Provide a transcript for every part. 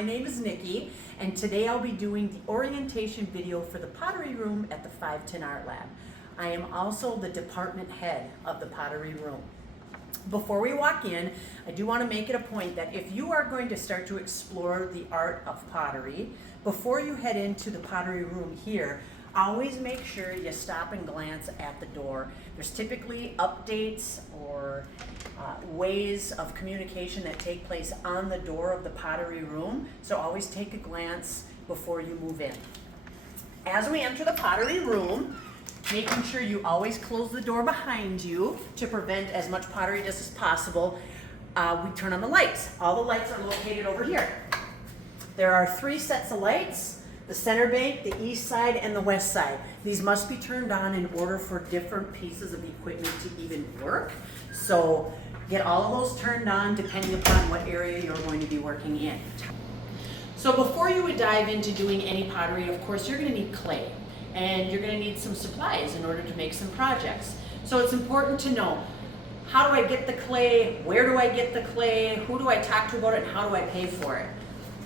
my name is Nikki, and today I'll be doing the orientation video for the Pottery Room at the 510 Art Lab. I am also the department head of the Pottery Room. Before we walk in, I do want to make it a point that if you are going to start to explore the art of pottery, before you head into the Pottery Room here, always make sure you stop and glance at the door. There's typically updates or ways of communication that take place on the door of the Pottery Room, so always take a glance before you move in. As we enter the Pottery Room, making sure you always close the door behind you to prevent as much pottery dust as possible, we turn on the lights. All the lights are located over here. There are 3 sets of lights: the center bank, the east side, and the west side. These must be turned on in order for different pieces of equipment to even work. So get all of those turned on depending upon what area you're going to be working in. So before you would dive into doing any pottery, of course, you're going to need clay. And you're going to need some supplies in order to make some projects. So it's important to know, how do I get the clay? Where do I get the clay? Who do I talk to about it? And how do I pay for it?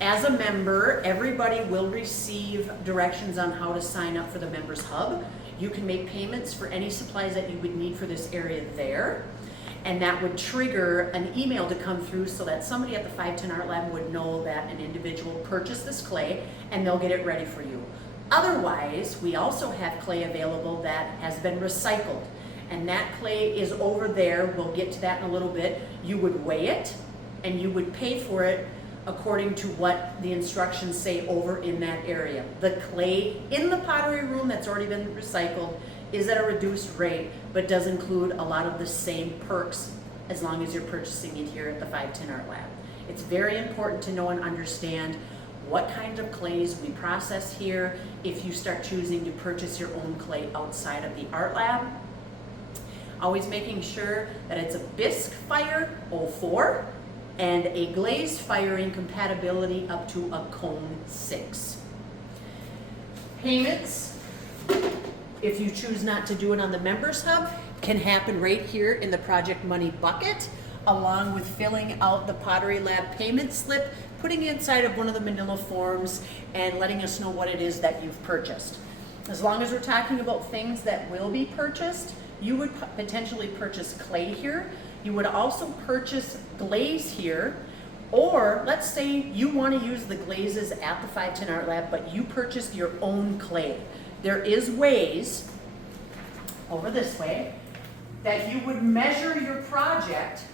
As a member, everybody will receive directions on how to sign up for the Members Hub. You can make payments for any supplies that you would need for this area there. And that would trigger an email to come through so that somebody at the 510 Art Lab would know that an individual purchased this clay and they'll get it ready for you. Otherwise, we also have clay available that has been recycled, and that clay is over there. We'll get to that in a little bit. You would weigh it and you would pay for it according to what the instructions say over in that area. The clay in the Pottery Room that's already been recycled is at a reduced rate, but does include a lot of the same perks as long as you're purchasing it here at the 510 Art Lab. It's very important to know and understand what kinds of clays we process here if you start choosing to purchase your own clay outside of the art lab. Always making sure that it's a bisque fire 04 and a glazed firing compatibility up to a cone 6. Payments, if you choose not to do it on the Members Hub, can happen right here in the Project Money bucket, along with filling out the Pottery Lab payment slip, putting it inside of one of the manila forms, and letting us know what it is that you've purchased. As long as we're talking about things that will be purchased, you would potentially purchase clay here. You would also purchase glaze here, or let's say you want to use the glazes at the 510 Art Lab, but you purchased your own clay. There is ways, over this way, that you would measure your project.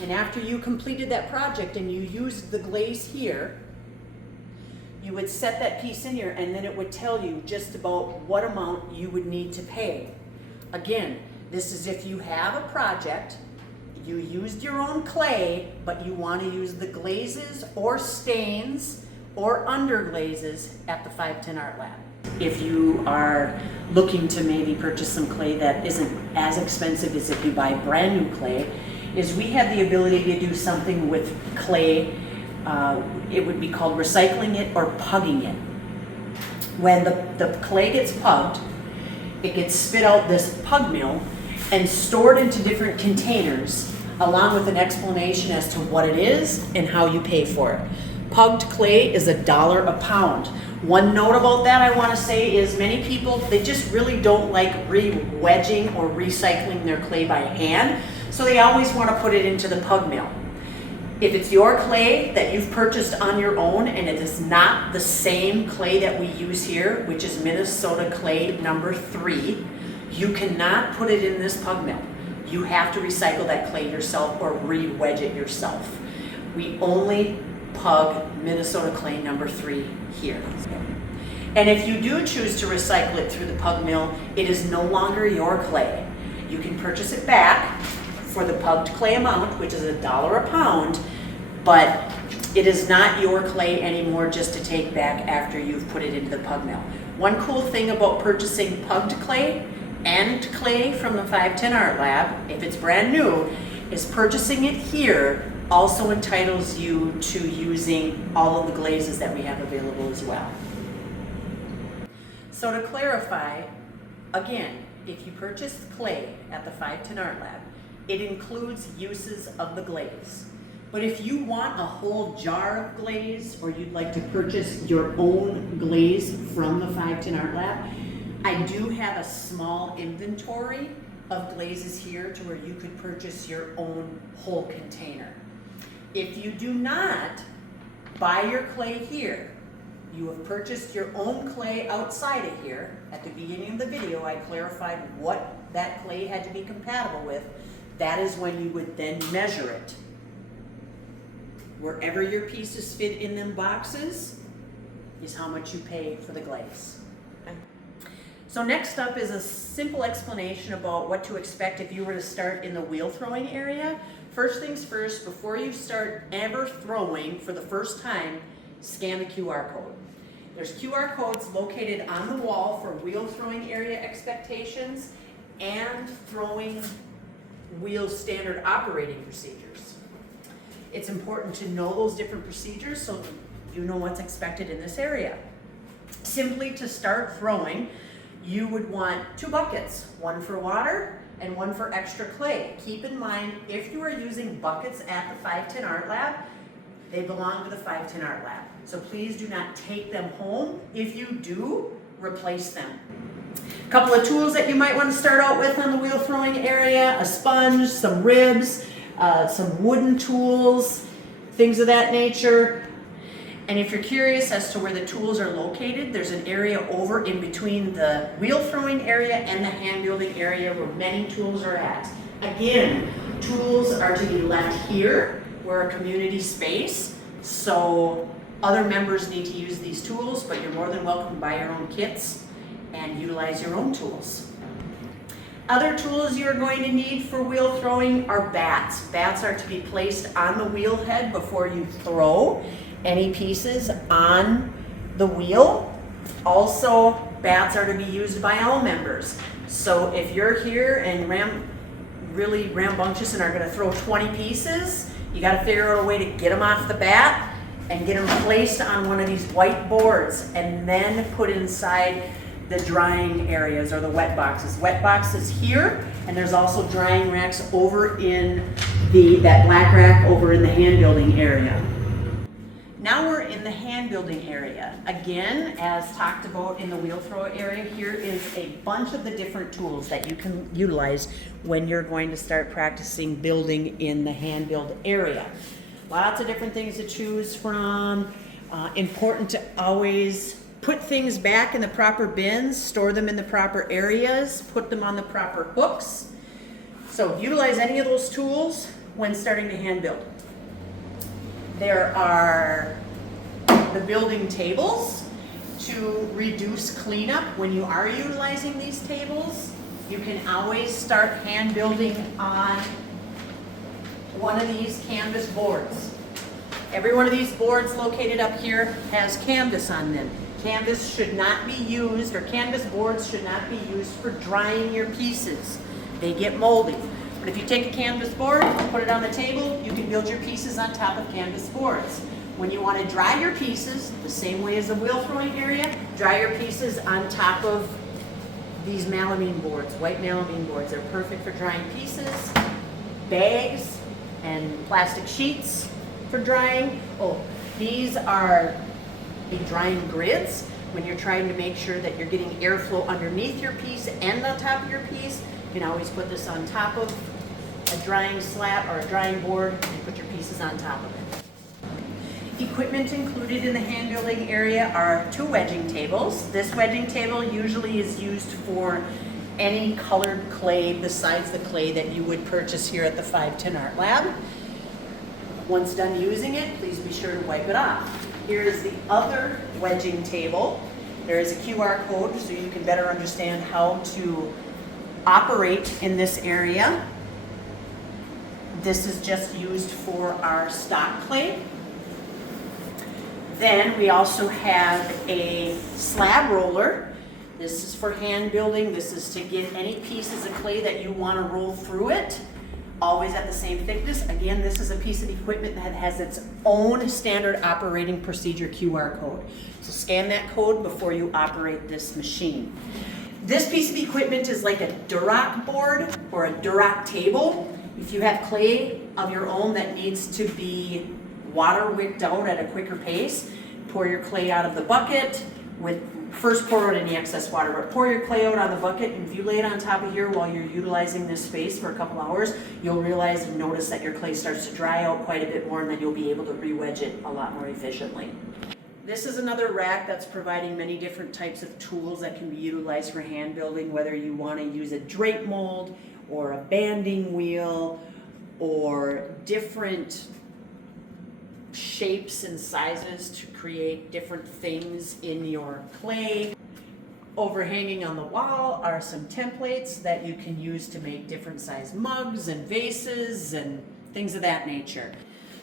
And after you completed that project and you used the glaze here, you would set that piece in here, and then it would tell you just about what amount you would need to pay. Again, this is if you have a project, you used your own clay, but you want to use the glazes or stains or underglazes at the 510 Art Lab. If you are looking to maybe purchase some clay that isn't as expensive as if you buy brand new clay, is we have the ability to do something with clay. It would be called recycling it or pugging it. When the clay gets pugged, it gets spit out this pug mill and stored into different containers, along with an explanation as to what it is and how you pay for it. Pugged clay is $1 a pound. One note about that I want to say is many people, they just really don't like re-wedging or recycling their clay by hand. So they always want to put it into the pug mill. If it's your clay that you've purchased on your own and it is not the same clay that we use here, which is Minnesota clay number 3, you cannot put it in this pug mill. You have to recycle that clay yourself or re-wedge it yourself. We only pug Minnesota clay number 3 here. And if you do choose to recycle it through the pug mill, it is no longer your clay. You can purchase it back for the pugged clay amount, which is $1 a pound, but it is not your clay anymore just to take back after you've put it into the pug mill. One cool thing about purchasing pugged clay and clay from the 510 Art Lab, if it's brand new, is purchasing it here also entitles you to using all of the glazes that we have available as well. So to clarify, again, if you purchase clay at the 510 Art Lab, it includes uses of the glaze. But if you want a whole jar of glaze, or you'd like to purchase your own glaze from the 510 Art Lab, I do have a small inventory of glazes here to where you could purchase your own whole container. If you do not buy your clay here, you have purchased your own clay outside of here. At the beginning of the video, I clarified what that clay had to be compatible with. That is when you would then measure it. Wherever your pieces fit in them boxes is how much you pay for the glaze. So next up is a simple explanation about what to expect if you were to start in the wheel throwing area. First things first, before you start ever throwing for the first time, scan the QR code. There's QR codes located on the wall for wheel throwing area expectations and throwing wheel standard operating procedures. It's important to know those different procedures so you know what's expected in this area. Simply to start throwing, you would want 2 buckets, one for water and one for extra clay. Keep in mind, if you are using buckets at the 510 Art Lab, they belong to the 510 Art Lab. So please do not take them home. If you do, replace them. A couple of tools that you might want to start out with on the wheel throwing area: a sponge, some ribs, some wooden tools, things of that nature. And if you're curious as to where the tools are located, there's an area over in between the wheel throwing area and the hand building area where many tools are at. Again, tools are to be left here. We're a community space, so other members need to use these tools, but you're more than welcome to buy your own kits and utilize your own tools. Other tools you're going to need for wheel throwing are bats. Bats are to be placed on the wheel head before you throw any pieces on the wheel. Also, bats are to be used by all members. So if you're here and really rambunctious and are going to throw 20 pieces, you got to figure out a way to get them off the bat and get them placed on one of these white boards and then put inside the drying areas or the wet boxes. Wet boxes here, and there's also drying racks over in that black rack over in the hand building area. Now we're in the hand building area. Again, as talked about in the wheel throw area, here is a bunch of the different tools that you can utilize when you're going to start practicing building in the hand build area. Lots of different things to choose from. Important to always put things back in the proper bins, store them in the proper areas, put them on the proper hooks. So utilize any of those tools when starting to hand build. There are the building tables to reduce cleanup. When you are utilizing these tables, you can always start hand building on one of these canvas boards. Every one of these boards located up here has canvas on them. Canvas should not be used, or canvas boards should not be used for drying your pieces. They get moldy. But if you take a canvas board, put it on the table, you can build your pieces on top of canvas boards. When you want to dry your pieces, the same way as the wheel throwing area, dry your pieces on top of these melamine boards, white melamine boards. They're perfect for drying pieces, bags, and plastic sheets for drying. Oh, these are the drying grids. When you're trying to make sure that you're getting airflow underneath your piece and on top of your piece, you can always put this on top of a drying slat or a drying board and put your pieces on top of it. Equipment included in the hand building area are 2 wedging tables. This wedging table usually is used for any colored clay besides the clay that you would purchase here at the 510 Art Lab. Once done using it, please be sure to wipe it off. Here is the other wedging table. There is a QR code so you can better understand how to operate in this area. This is just used for our stock clay. Then we also have a slab roller. This is for hand building. This is to get any pieces of clay that you want to roll through it, always at the same thickness. Again, this is a piece of equipment that has its own standard operating procedure QR code. So scan that code before you operate this machine. This piece of equipment is like a Duroc board or a Duroc table. If you have clay of your own that needs to be water wicked out at a quicker pace, pour your clay out of the bucket first pour out any excess water, but pour your clay out on the bucket, and if you lay it on top of here while you're utilizing this space for a couple hours, you'll realize and notice that your clay starts to dry out quite a bit more, and then you'll be able to re-wedge it a lot more efficiently. This is another rack that's providing many different types of tools that can be utilized for hand building, whether you want to use a drape mold or a banding wheel or different shapes and sizes to create different things in your clay. Overhanging on the wall are some templates that you can use to make different size mugs and vases and things of that nature.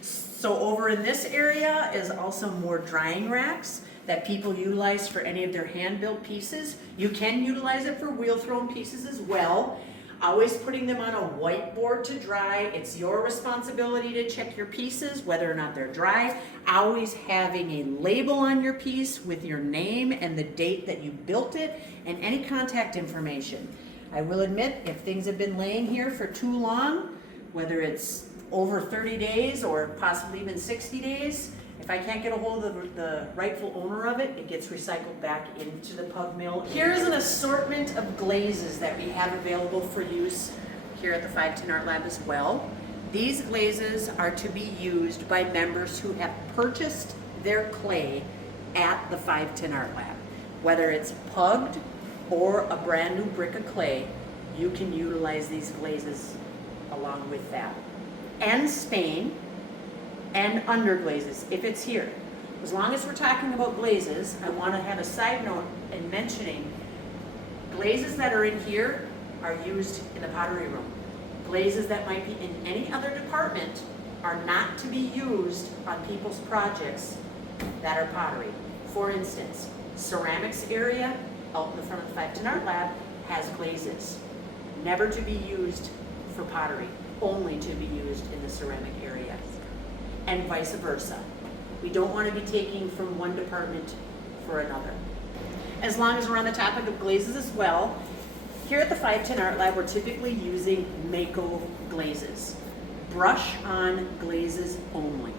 So over in this area is also more drying racks that people utilize for any of their hand-built pieces. You can utilize it for wheel-thrown pieces as well. Always putting them on a whiteboard to dry. It's your responsibility to check your pieces, whether or not they're dry. Always having a label on your piece with your name and the date that you built it and any contact information. I will admit, if things have been laying here for too long, whether it's over 30 days or possibly even 60 days, if I can't get a hold of the rightful owner of it, it gets recycled back into the pug mill. Here's an assortment of glazes that we have available for use here at the 510 Art Lab as well. These glazes are to be used by members who have purchased their clay at the 510 Art Lab. Whether it's pugged or a brand new brick of clay, you can utilize these glazes along with that. And stain and underglazes, if it's here. As long as we're talking about glazes, I want to have a side note in mentioning glazes that are in here are used in the pottery room. Glazes that might be in any other department are not to be used on people's projects that are pottery. For instance, ceramics area out in the front of the 510 Art Lab has glazes. Never to be used for pottery, only to be used in the ceramic area. And vice versa. We don't want to be taking from one department for another. As long as we're on the topic of glazes as well, here at the 510 Art Lab, we're typically using Mako glazes. Brush on glazes only.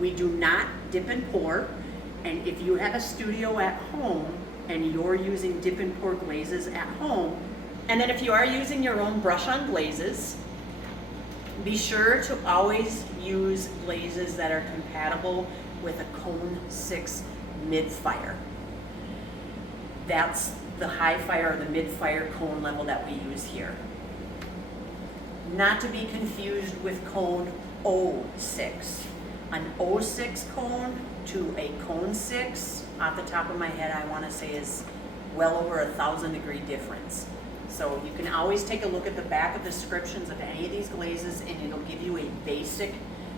We do not dip and pour, and if you have a studio at home and you're using dip and pour glazes at home, and then if you are using your own brush on glazes, be sure to always use glazes that are compatible with a cone 6 mid-fire. That's the high fire or the mid-fire cone level that we use here. Not to be confused with cone 06. An 06 cone to a cone 6, off the top of my head, I want to say is well over 1,000-degree difference. So you can always take a look at the back of descriptions of any of these glazes, and it'll give you a basic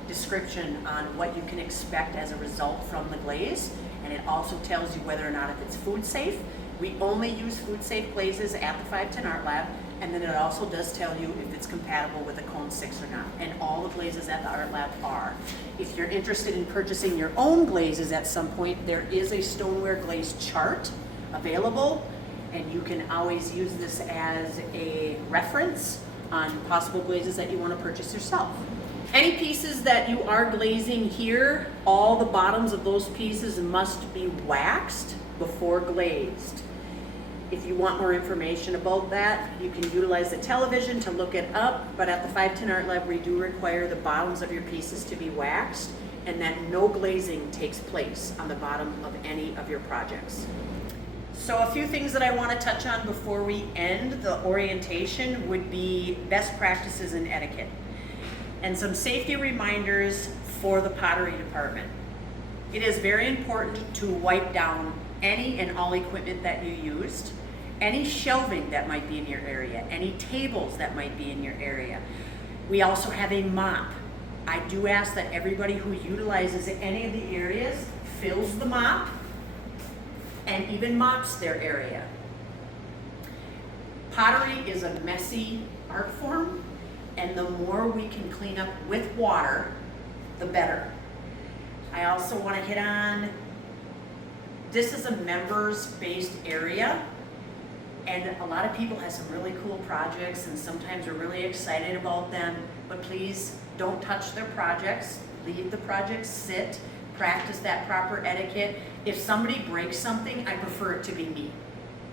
description on what you can expect as a result from the glaze, and it also tells you whether or not if it's food safe. We only use food safe glazes at the 510 Art Lab, and then it also does tell you if it's compatible with a cone 6 or not, and all the glazes at the Art Lab are. If you're interested in purchasing your own glazes at some point, there is a stoneware glaze chart available, and you can always use this as a reference on possible glazes that you want to purchase yourself. Any pieces that you are glazing here, all the bottoms of those pieces must be waxed before glazed. If you want more information about that, you can utilize the television to look it up, but at the 510 Art Lab, we do require the bottoms of your pieces to be waxed and that no glazing takes place on the bottom of any of your projects. So a few things that I want to touch on before we end the orientation would be best practices and etiquette, and some safety reminders for the pottery department. It is very important to wipe down any and all equipment that you used, any shelving that might be in your area, any tables that might be in your area. We also have a mop. I do ask that everybody who utilizes any of the areas fills the mop and even mops their area. Pottery is a messy art form, and the more we can clean up with water, the better. I also want to hit on, this is a members-based area, And a lot of people have some really cool projects and sometimes are really excited about them, but please don't touch their projects. Leave the projects sit, practice that proper etiquette. If somebody breaks something, I prefer it to be me.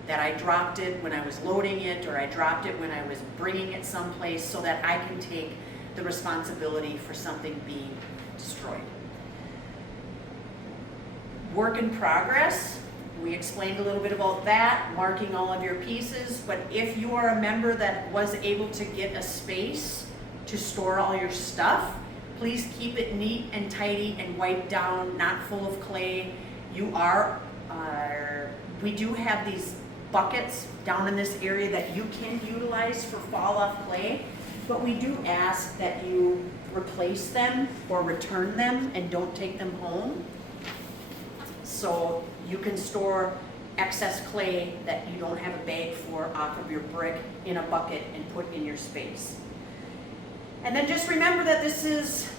That I dropped it when I was loading it, or I dropped it when I was bringing it someplace, so that I can take the responsibility for something being destroyed. Work in progress. We explained a little bit about that, marking all of your pieces, but if you are a member that was able to get a space to store all your stuff, please keep it neat and tidy and wiped down, not full of clay. We do have these buckets down in this area that you can utilize for fall off clay, but we do ask that you replace them or return them and don't take them home. So you can store excess clay that you don't have a bag for off of your brick in a bucket and put in your space. And then just remember that this is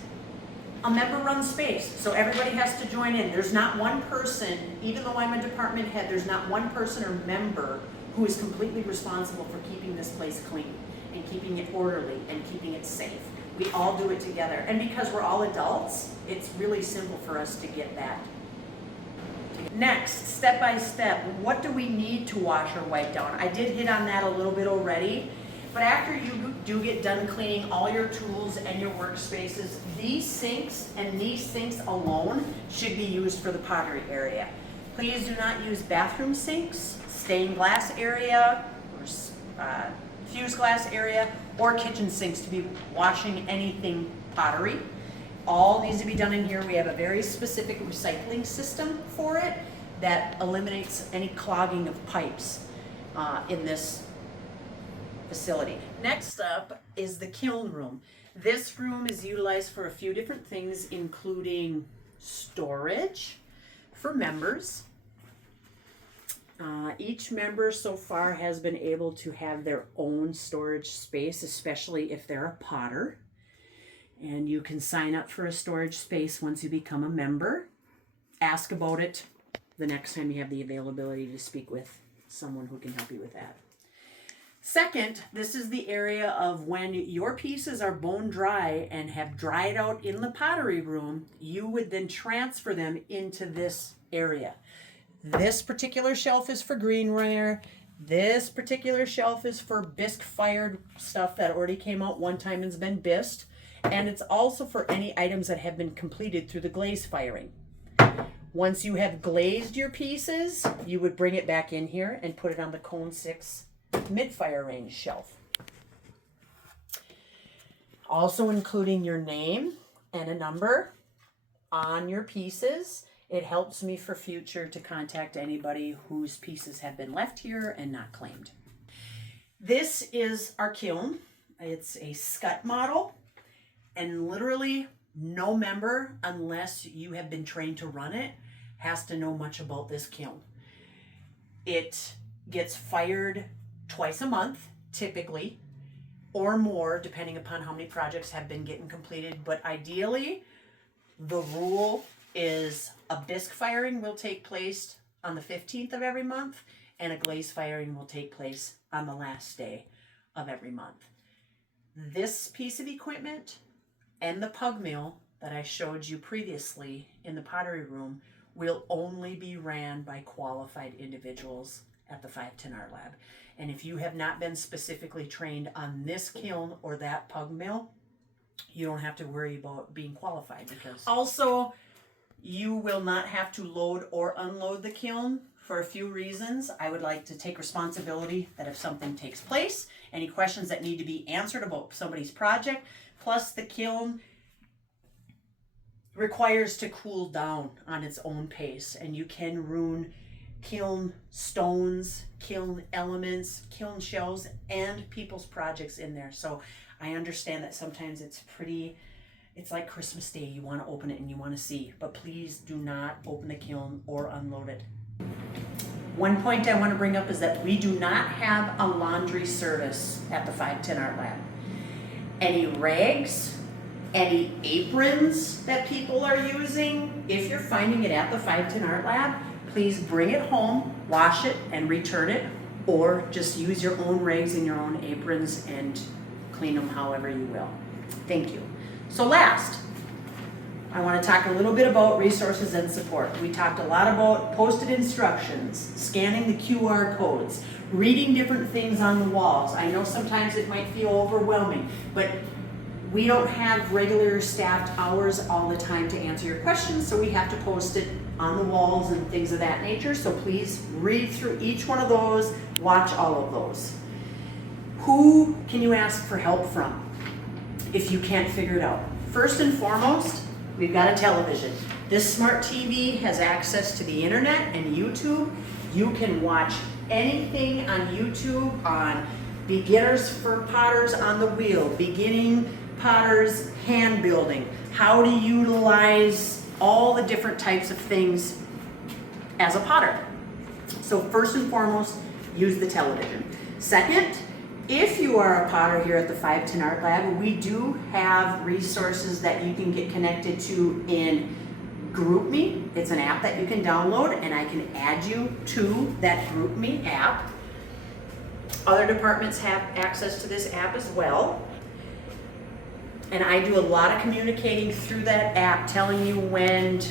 a member-run space, so everybody has to join in. There's not one person, even though I'm a department head, there's not one person or member who is completely responsible for keeping this place clean and keeping it orderly and keeping it safe. We all do it together. And because we're all adults, it's really simple for us to get that. Next, step by step, what do we need to wash or wipe down? I did hit on that a little bit already, but after you do get done cleaning all your tools and your workspaces, these sinks and these sinks alone should be used for the pottery area. Please do not use bathroom sinks, stained glass area, or fused glass area, or kitchen sinks to be washing anything pottery. All needs to be done in here. We have a very specific recycling system for it that eliminates any clogging of pipes in this facility. Next up is the kiln room. This room is utilized for a few different things, including storage for members. Each member so far has been able to have their own storage space, especially if they're a potter. And you can sign up for a storage space once you become a member. Ask about it the next time you have the availability to speak with someone who can help you with that. Second, this is the area of when your pieces are bone dry and have dried out in the pottery room, you would then transfer them into this area. This particular shelf is for greenware. This particular shelf is for bisque fired stuff that already came out one time and has been bisqued. And it's also for any items that have been completed through the glaze firing. Once you have glazed your pieces, you would bring it back in here and put it on the Cone 6 mid-fire range shelf. Also including your name and a number on your pieces. It helps me for future to contact anybody whose pieces have been left here and not claimed. This is our kiln. It's a scut model. And literally no member, unless you have been trained to run it, has to know much about this kiln. It gets fired twice a month, typically, or more, depending upon how many projects have been getting completed. But ideally, the rule is a bisque firing will take place on the 15th of every month, and a glaze firing will take place on the last day of every month. This piece of equipment and the pug mill that I showed you previously in the pottery room will only be ran by qualified individuals at the 510 Art Lab. And if you have not been specifically trained on this kiln or that pug mill, you don't have to worry about being qualified. Because also, you will not have to load or unload the kiln for a few reasons. I would like to take responsibility that if something takes place, any questions that need to be answered about somebody's project, plus the kiln requires to cool down on its own pace, and you can ruin kiln stones, kiln elements, kiln shells, and people's projects in there. So I understand that sometimes it's like Christmas Day. You want to open it and you want to see, but please do not open the kiln or unload it. One point I want to bring up is that we do not have a laundry service at the 510 Art Lab. Any rags, any aprons that people are using, if you're finding it at the 510 Art Lab, please bring it home, wash it, and return it or just use your own rags and your own aprons and clean them however you will. Thank you. So last, I want to talk a little bit about resources and support. We talked a lot about posted instructions, scanning the QR codes, reading different things on the walls. I know sometimes it might feel overwhelming, but we don't have regular staffed hours all the time to answer your questions, so we have to post it on the walls and things of that nature. So please read through each one of those, watch all of those. Who can you ask for help from if you can't figure it out? First and foremost, we've got a television. This smart TV has access to the internet and YouTube. You can watch anything on YouTube on beginners for potters on the wheel, beginning potters hand building, how to utilize all the different types of things as a potter. So first and foremost, use the television. Second, if you are a potter here at the 510 Art Lab, we do have resources that you can get connected to in GroupMe. It's an app that you can download, and I can add you to that GroupMe app. Other departments have access to this app as well. And I do a lot of communicating through that app, telling you when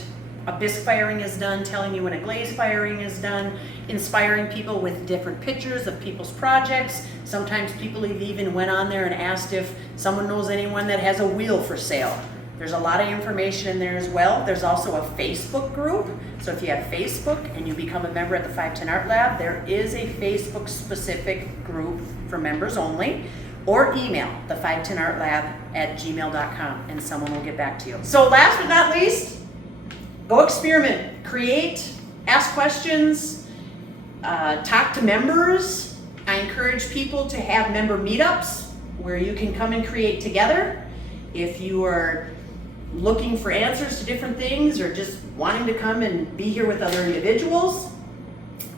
a bisque firing is done, telling you when a glaze firing is done, inspiring people with different pictures of people's projects. Sometimes people have even went on there and asked if someone knows anyone that has a wheel for sale. There's a lot of information in there as well. There's also a Facebook group. So if you have Facebook and you become a member at the 510 Art Lab, there is a Facebook specific group for members only. Or email the 510artlab@gmail.com and someone will get back to you. So last but not least, go experiment, create, ask questions, talk to members. I encourage people to have member meetups where you can come and create together. If you are looking for answers to different things or just wanting to come and be here with other individuals.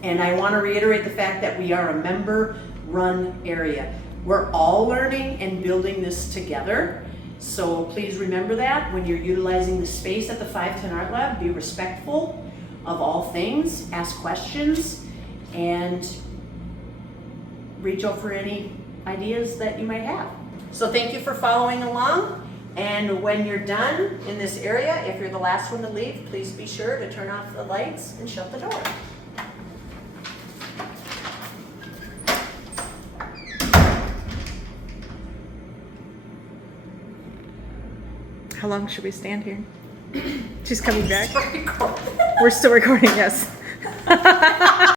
And I want to reiterate the fact that we are a member-run area. We're all learning and building this together. So please remember that when you're utilizing the space at the 510 Art Lab, be respectful of all things, ask questions, and reach out for any ideas that you might have. So thank you for following along. And when you're done in this area, if you're the last one to leave, please be sure to turn off the lights and shut the door. How long should we stand here? She's coming back. We're still recording, yes.